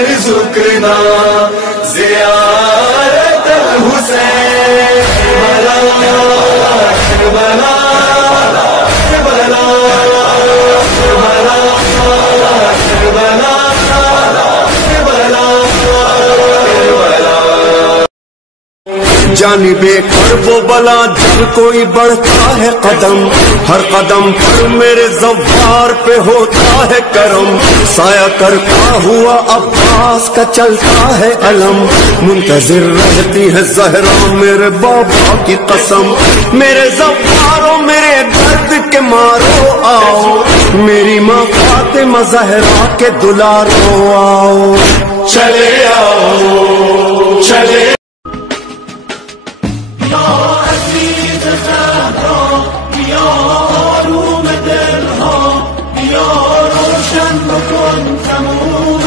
ارزقنا زیارت الحسین کربلا کربلا کربلا کربلا کربلا کربلا جانب کرب و بلا جب کوئی بڑھتا ہے قدم، ہر قدم پر میرے زوار پہ ہوتا ہے کرم، سایہ کرتا ہوا عباس کا چلتا ہے علم، منتظر رہتی ہے زہرا میرے بابا کی قسم، میرے زواروں میرے درد کے مارو آؤ، میری ماں فاطمہ زہرا کے دلارو آؤ، چلے آؤ چلے روشن بکن تموم